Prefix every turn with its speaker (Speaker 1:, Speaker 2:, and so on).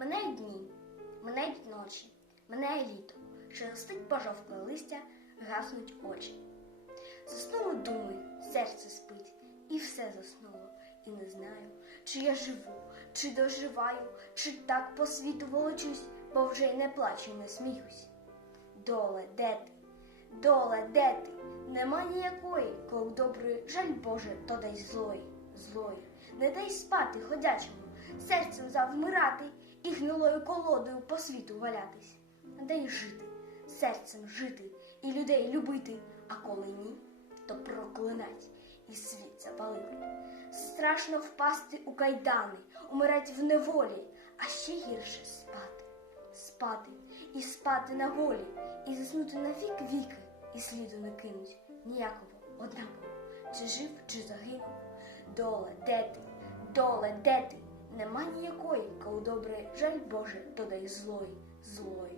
Speaker 1: Минають дні, минають ночі, минає літо, шелестить пожовкле листя, гаснуть очі. Заснули думи, серце спить, і все заснуло, і не знаю, чи я живу, чи доживаю, чи так по світу волочусь, бо вже й не плачу, не сміюсь. Доле, де ти? Доле, де ти? Нема ніякої, коли доброї, жаль Боже, то дай злої, злої. Не дай спати ходячому, серцем завмирати і гнилою колодою по світу валятись. Дай жити, серцем жити і людей любити, а коли ні, то проклинать і світ запалити. Страшно впасти у кайдани, умирать в неволі, а ще гірше спати, спати і спати на волі, і заснути на вік віки, і сліду не кинуть ніякого однаково, чи жив, чи загинув. Доле, де ти? Доле, де ти? Нема ніякої, коли добре, жаль Боже, додай злої, злої.